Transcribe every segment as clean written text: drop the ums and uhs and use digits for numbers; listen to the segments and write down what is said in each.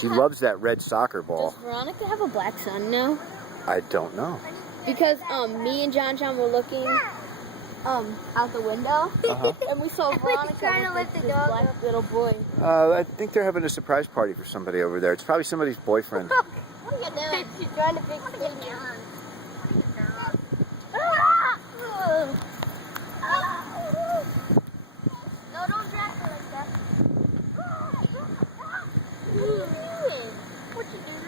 She loves that red soccer ball. Does Veronica have a black sun now? I don't know. Because me and John were looking out the window, and we saw Veronica trying to with lift the this dog black up. little boy. I think they're having a surprise party for somebody over there. It's probably somebody's boyfriend. What are you doing? She's trying to fix the No, don't drag her like that. What you doing?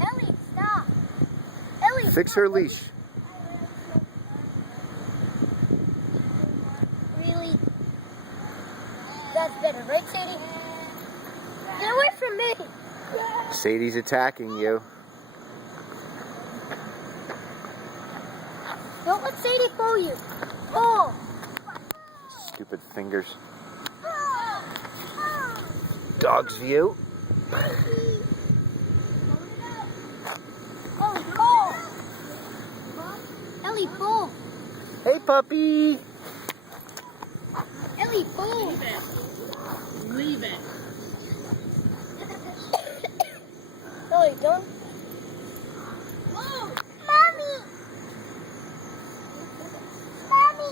Ellie, stop. Ellie, Fix her leash. Really? That's better, right, Sadie? Get away from me! Sadie's attacking you. Don't let Sadie pull you. Oh! Stupid fingers. Dog's view. Ellie, pull! Ellie, pull! Hey, puppy. Ellie, pull! Leave it. Ellie, don't. Mommy! Mommy!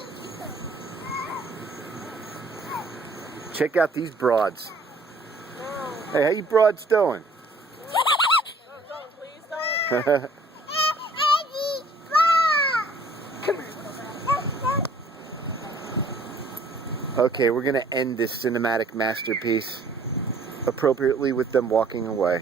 Check out these broads. Hey, how you broads doing? Okay, we're gonna end this cinematic masterpiece appropriately with them walking away.